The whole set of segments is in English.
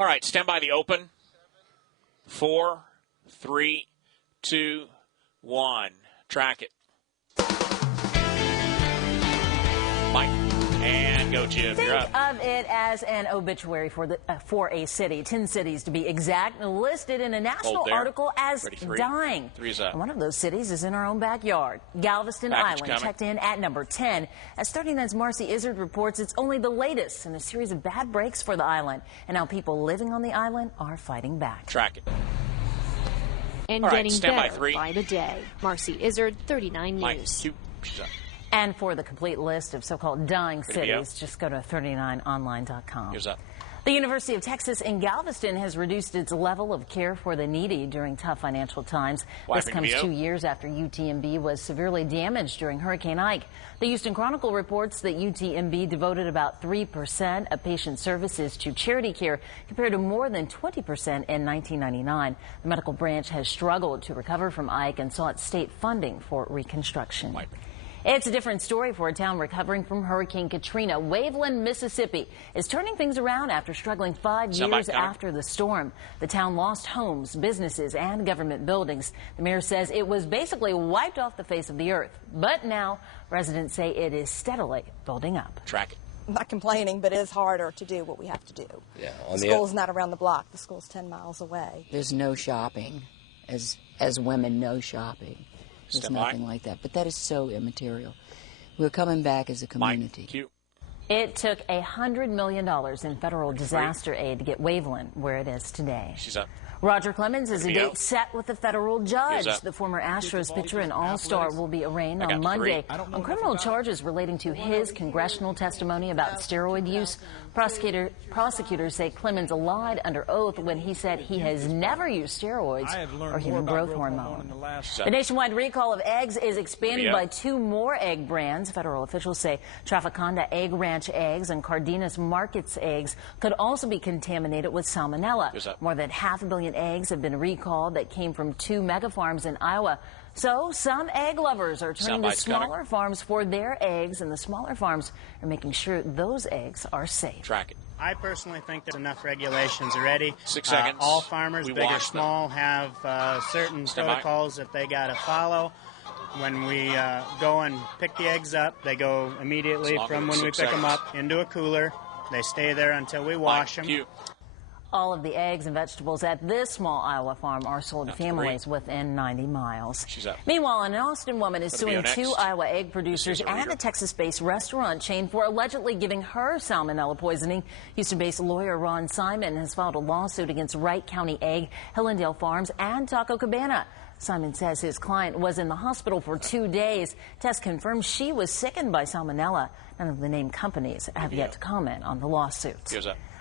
All right, stand by the open. 4, 3, 2, 1. Track it. Mike, and go, Jim. You're up. Think of it as an obituary for a city, 10 cities to be exact, listed in a national article as dying. Three's up. And one of those cities is in our own backyard. Galveston Island checked in at number 10. As 39's Marcy Izzard reports, it's only the latest in a series of bad breaks for the island. And now people living on the island are fighting back. Track it. And getting better by the day. Marcy Izzard, 39 News. She's up. And for the complete list of so-called dying cities, just go to 39online.com. Here's up. The University of Texas in Galveston has reduced its level of care for the needy during tough financial times. This comes 2 years after UTMB was severely damaged during Hurricane Ike. The Houston Chronicle reports that UTMB devoted about 3% of patient services to charity care compared to more than 20% in 1999. The medical branch has struggled to recover from Ike and sought state funding for reconstruction. It's a different story for a town recovering from Hurricane Katrina. Waveland, Mississippi is turning things around after struggling 5 years after the storm. The town lost homes, businesses, and government buildings. The mayor says it was basically wiped off the face of the earth. But now residents say it is steadily building up. Track it. I'm not complaining, but it is harder to do what we have to do. Yeah, the school's not around the block. The school's 10 miles away. There's no shopping. As women, no shopping. There's nothing like that. But that is so immaterial. We're coming back as a community. It took $100 million in federal disaster aid to get Waveland where it is today. She's up. Roger Clemens is a date set with the federal judge. The former Astros pitcher and all-star will be arraigned on Monday on criminal charges relating to his congressional testimony about steroid use. Prosecutors say Clemens lied under oath when he said he has never used steroids or human growth hormone. The nationwide recall of eggs is expanded by 2 more egg brands. Federal officials say Traficanda Egg Ranch eggs and Cardenas Markets eggs could also be contaminated with salmonella. More than 500 million eggs have been recalled that came from 2 mega farms in Iowa. So some egg lovers are turning to smaller farms for their eggs, and the smaller farms are making sure those eggs are safe. Track it. I personally think there's enough regulations already. 6 seconds. All farmers, big or small, have certain protocols that they got to follow. When we go and pick the eggs up, they go immediately from when we pick them up into a cooler. They stay there until we wash them. All of the eggs and vegetables at this small Iowa farm are sold to families within 90 miles. Meanwhile, an Austin woman is suing 2 Iowa egg producers and a Texas-based restaurant chain for allegedly giving her salmonella poisoning. Houston-based lawyer Ron Simon has filed a lawsuit against Wright County Egg, Hillendale Farms, and Taco Cabana. Simon says his client was in the hospital for 2 days. Tests confirmed she was sickened by salmonella. None of the named companies have yet to comment on the lawsuits.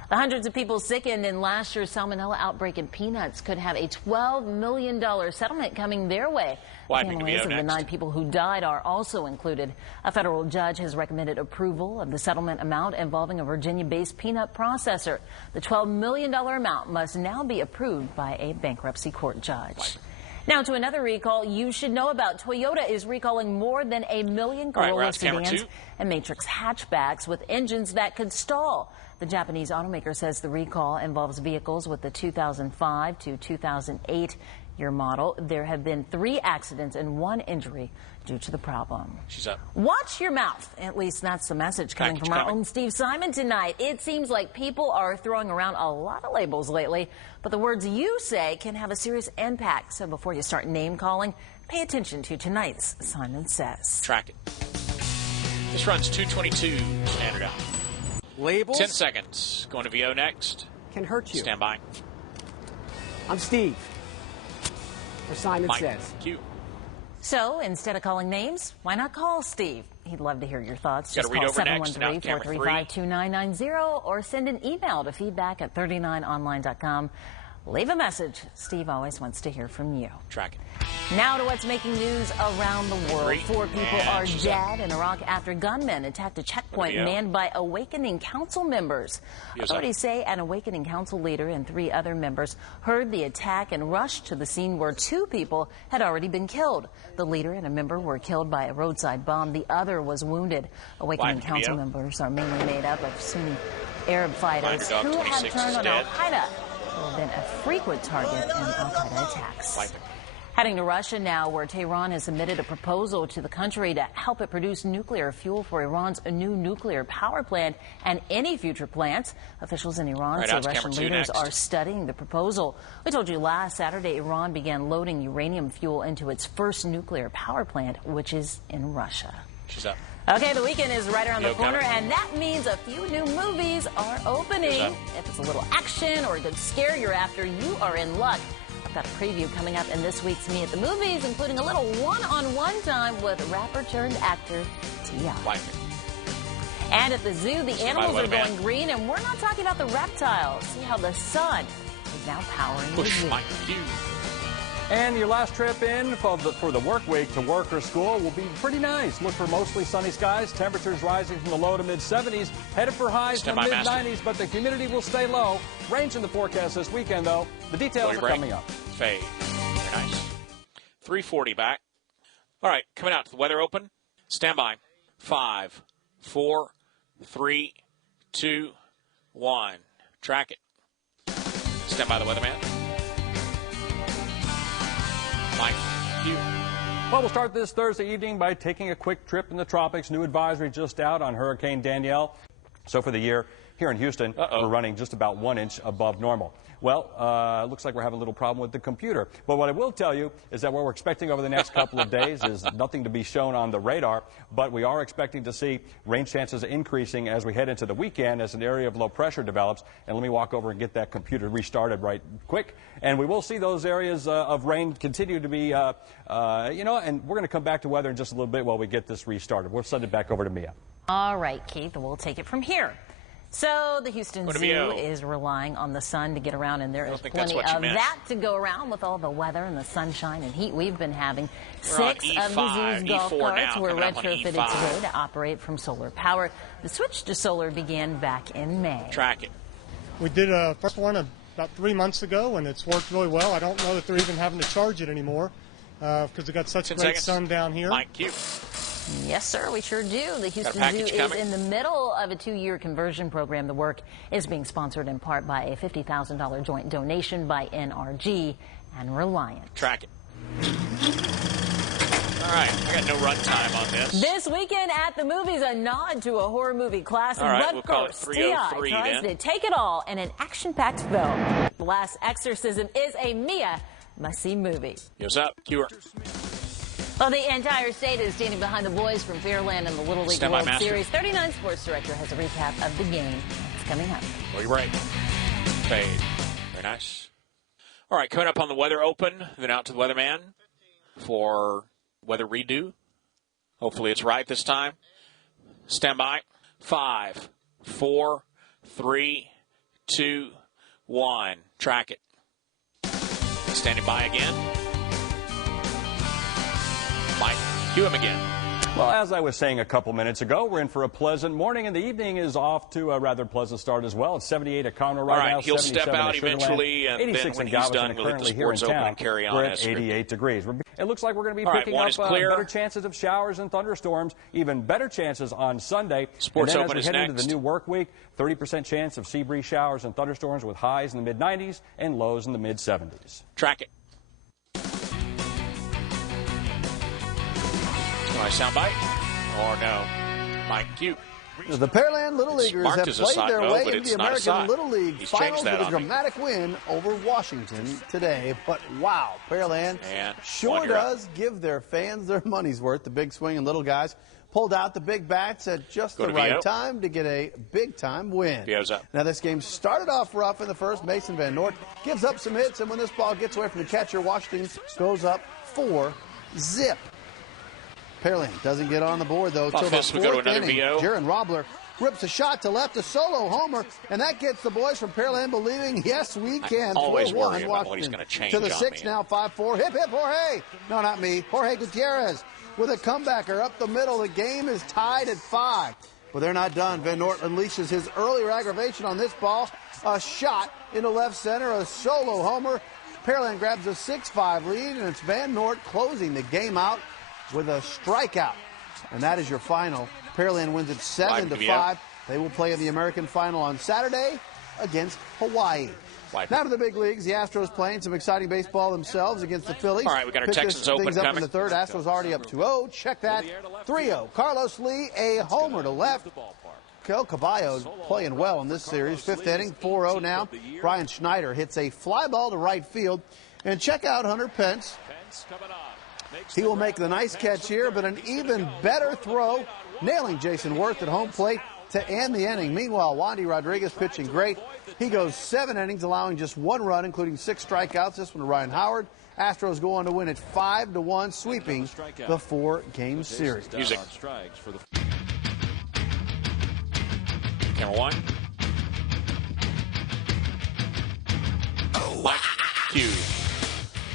The hundreds of people sickened in last year's salmonella outbreak in peanuts could have a $12 million settlement coming their way. Families of the 9 people who died are also included. A federal judge has recommended approval of the settlement amount involving a Virginia-based peanut processor. The $12 million amount must now be approved by a bankruptcy court judge. Now to another recall you should know about. Toyota is recalling more than 1 million Corolla sedans and Matrix hatchbacks with engines that could stall. The Japanese automaker says the recall involves vehicles with the 2005 to 2008 year model. There have been 3 accidents and 1 injury due to the problem. Watch your mouth. At least that's the message coming from our own Steve Simon tonight. It seems like people are throwing around a lot of labels lately, but the words you say can have a serious impact. So before you start name calling, pay attention to tonight's Simon Says. Track it. This runs 2:22 standard out. Labels? 10 seconds. Going to VO next. Can hurt you. Stand by. I'm Steve. For Simon Says. So instead of calling names, why not call Steve? He'd love to hear your thoughts. Just call 713-435-2990 or send an email to feedback@39online.com. Leave a message. Steve always wants to hear from you. Track it. Now to what's making news around the world. 4 people are dead in Iraq after gunmen attacked a checkpoint manned by Awakening Council members. Authorities say an Awakening Council leader and 3 other members heard the attack and rushed to the scene where 2 people had already been killed. The leader and a member were killed by a roadside bomb. The other was wounded. Awakening Council members are mainly made up of Sunni Arab fighters who have turned on al-Qaeda who have been a frequent target in al-Qaeda attacks. Heading to Russia now, where Tehran has submitted a proposal to the country to help it produce nuclear fuel for Iran's new nuclear power plant and any future plants. Officials in Iran say Russian leaders are studying the proposal. We told you last Saturday Iran began loading uranium fuel into its first nuclear power plant, which is in Russia. She's up. Okay, the weekend is right around the corner, and that means a few new movies are opening. If it's a little action or a good scare you're after, you are in luck. I've got a preview coming up in this week's Me at the Movies, including a little one-on-one time with rapper-turned-actor T.I. And at the zoo, the animals are going green, and we're not talking about the reptiles. See how the sun is now powering the zoo. And your last trip in for the work week to work or school will be pretty nice. Look for mostly sunny skies, temperatures rising from the low to mid-70s, headed for highs in the mid-90s, but the humidity will stay low. Rains in the forecast this weekend, though. The details are coming up. Fade. Very nice. 3:40 back. All right, coming out to the weather open. Stand by. 5, 4, 3, 2, 1. Track it. Stand by the weatherman. Mike, you. Well, we'll start this Thursday evening by taking a quick trip in the tropics. New advisory just out on Hurricane Danielle. So for the year, here in Houston, we're running just about 1 inch above normal. Well, looks like we're having a little problem with the computer. But what I will tell you is that what we're expecting over the next couple of days is nothing to be shown on the radar, but we are expecting to see rain chances increasing as we head into the weekend as an area of low pressure develops. And let me walk over and get that computer restarted right quick. And we will see those areas of rain continue to be, and we're going to come back to weather in just a little bit while we get this restarted. We'll send it back over to Mia. All right, Keith, we'll take it from here. So the Houston Zoo is relying on the sun to get around, and there is plenty of that to go around with all the weather and the sunshine and heat we've been having. 6 of the zoo's golf carts were retrofitted today to operate from solar power. The switch to solar began back in May. Track it. We did a first one about 3 months ago, and it's worked really well. I don't know that they're even having to charge it anymore because we got such great sun down here. Thank you. Yes, sir, we sure do. The Houston Zoo is in the middle of a 2-year conversion program. The work is being sponsored in part by a $50,000 joint donation by NRG and Reliant. Track it. All right, I got no run time on this. This weekend at the movies, a nod to a horror movie classic. All right, but we'll call it 303 tries to take it all in an action-packed film. The Last Exorcism is a Mia must-see movie. What's up? Cure. Well, the entire state is standing behind the boys from Fairland in the Little League World Series. 39 Sports Director has a recap of the game. It's coming up. Well, you're right. Fade. Very nice. All right, coming up on the weather open, then out to the weatherman for weather redo. Hopefully it's right this time. Stand by. 5, 4, 3, 2, 1. Track it. Standing by again. Mike, cue him again. Well, as I was saying a couple minutes ago, we're in for a pleasant morning, and the evening is off to a rather pleasant start as well. It's 78 at Conroe right now. He'll step out eventually, and 86 then when in he's Galveston, done, we'll let the sports open and carry on. We're at 88 degrees. It looks like we're going to be picking up better chances of showers and thunderstorms, even better chances on Sunday. Sports and then open as we head next. into the new work week, 30% chance of sea breeze showers and thunderstorms with highs in the mid-90s and lows in the mid-70s. Track it. Soundbite or no? Mike Q. The Pearland Little Leaguers have played their way into the American Little League Finals with a dramatic win over Washington today. But wow, Pearland sure does give their fans their money's worth. The big swinging little guys pulled out the big bats at just the right time to get a big-time win. Now, this game started off rough in the first. Mason Van Noort gives up some hits, and when this ball gets away from the catcher, Washington goes up 4-0. Pearland doesn't get on the board, though, until the fourth inning. Jaron Robler rips a shot to left, a solo homer, and that gets the boys from Pearland believing, yes, we can. Always worry about what he's going to change to the sixth now, 5-4. Hip, hip, Jorge. No, not me. Jorge Gutierrez with a comebacker up the middle. The game is tied at 5. But they're not done. Van Noort unleashes his earlier aggravation on this ball. A shot into left center, a solo homer. Pearland grabs a 6-5 lead, and it's Van Noort closing the game out with a strikeout. And that is your final. Pearland wins it 7-5. They will play in the American final on Saturday against Hawaii. Now to the big leagues. The Astros playing some exciting baseball themselves agains the Phillies. All right, we got our Texans open things up coming. in the third. Astros already up 2-0. Check that. 3-0. Carlos Lee, a homer to left. Kel Caballo playing well in this series. Fifth inning, 4-0 now. Brian Schneider hits a fly ball to right field. And check out Hunter Pence. He will make the nice catch here, but an even better throw, nailing Jason Worth at home plate to end the inning. Meanwhile, Wandy Rodriguez pitching great. He goes 7 innings, allowing just 1 run, including 6 strikeouts. This one to Ryan Howard. Astros go on to win it 5-1, sweeping the 4-game series. Music. Camera 1. Mike Q.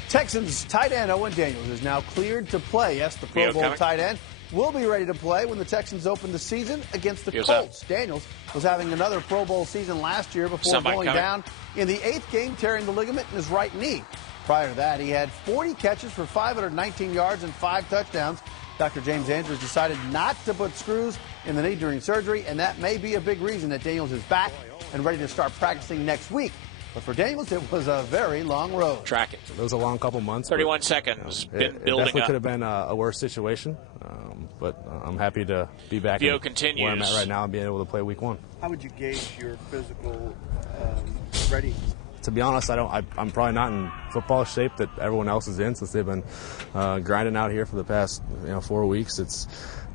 Texans tight end Owen Daniels is now cleared to play. Yes, the Pro Bowl tight end will be ready to play when the Texans open the season against the Colts. Daniels was having another Pro Bowl season last year before going down in the 8th game, tearing the ligament in his right knee. Prior to that, he had 40 catches for 519 yards and 5 touchdowns. Dr. James Andrews decided not to put screws in the knee during surgery, and that may be a big reason that Daniels is back and ready to start practicing next week. But for Daniels, it was a very long road. Track it. It was a long couple months. 31 seconds. It definitely could have been a worse situation, but I'm happy to be back where I'm at right now and being able to play week 1. How would you gauge your physical readiness? To be honest, I'm probably not in football shape that everyone else is in since they've been grinding out here for the past 4 weeks.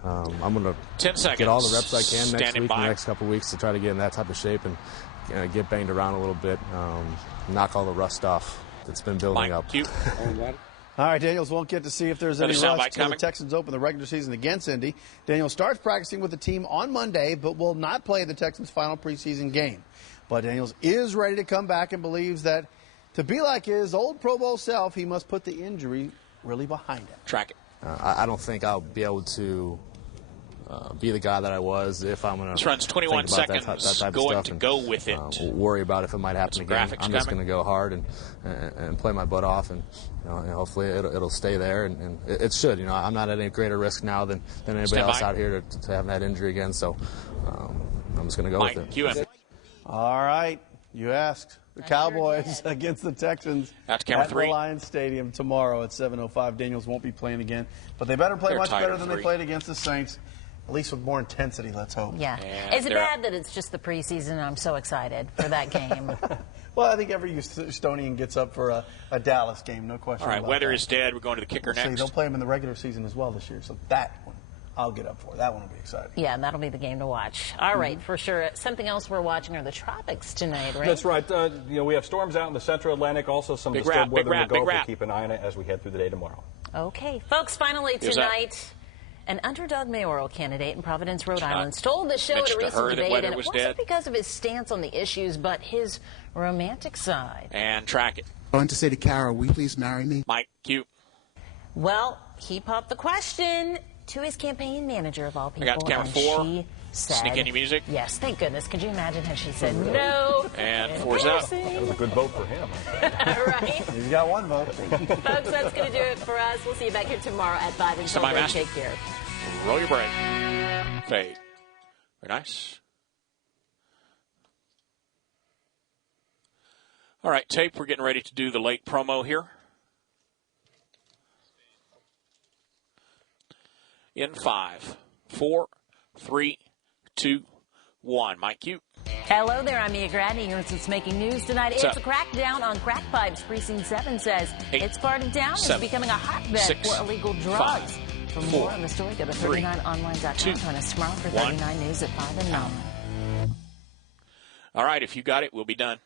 I'm going to get all the reps I can next week, the next couple of weeks to try to get in that type of shape and get banged around a little bit, knock all the rust off that's been building up. All right, Daniels won't get to see if there's any rust until the Texans open the regular season against Indy. Daniels starts practicing with the team on Monday, but will not play the Texans' final preseason game. But Daniels is ready to come back and believes that to be like his old Pro Bowl self, he must put the injury really behind him. Track it. I don't think I'll be able to be the guy that I was if I'm going to. This runs 21 seconds. That type going of stuff to and, go with it. Worry about if it might happen again. I'm just going to go hard and play my butt off, and hopefully it'll stay there. And it should. I'm not at any greater risk now than anybody else out here to have that injury again. So I'm just going to go with it. All right, you asked. The Cowboys against the Texans at the Lions Stadium tomorrow at 7:05. Daniels won't be playing again, but they better play much better than they played against the Saints. At least with more intensity, let's hope. Yeah. Is it bad that it's just the preseason and I'm so excited for that game? Well, I think every Houstonian gets up for a Dallas game, no question about that. All right, weather is dead. We're going to the kicker next. They'll play them in the regular season as well this year, so that one I'll get up for. That one will be exciting. Yeah, and that'll be the game to watch. All right, for sure. Something else we're watching are the tropics tonight, right? That's right. We have storms out in the central Atlantic, also some disturbed weather in the Gulf. We'll keep an eye on it as we head through the day tomorrow. Okay, folks, finally tonight, an underdog mayoral candidate in Providence, Rhode Island, stole the show at a recent debate, and it wasn't because of his stance on the issues, but his romantic side. And track it. I want to say to Kara, will you please marry me? Mike, cute. Well, he popped the question to his campaign manager, of all people. I got camera 4. She said, sneak any music? Yes, thank goodness. Could you imagine how she said no? And 4's up. That was a good vote for him. Right? He's got one vote. Folks, that's going to do it for us. We'll see you back here tomorrow at 5. Until then, take care. Roll your break. Fade. Very nice. All right, tape. We're getting ready to do the late promo here. In 5, 4, 3, 2, 1. Mike Q. Hello there, I'm Mia Gradney. Here's what's making news tonight. It's a crackdown on crack pipes. Precinct 7 says it's part of town is becoming a hotbed for illegal drugs. For more on the story, go to 39online.com. Join us tomorrow for 39 News at 5 and 9. All right, if you got it, we'll be done.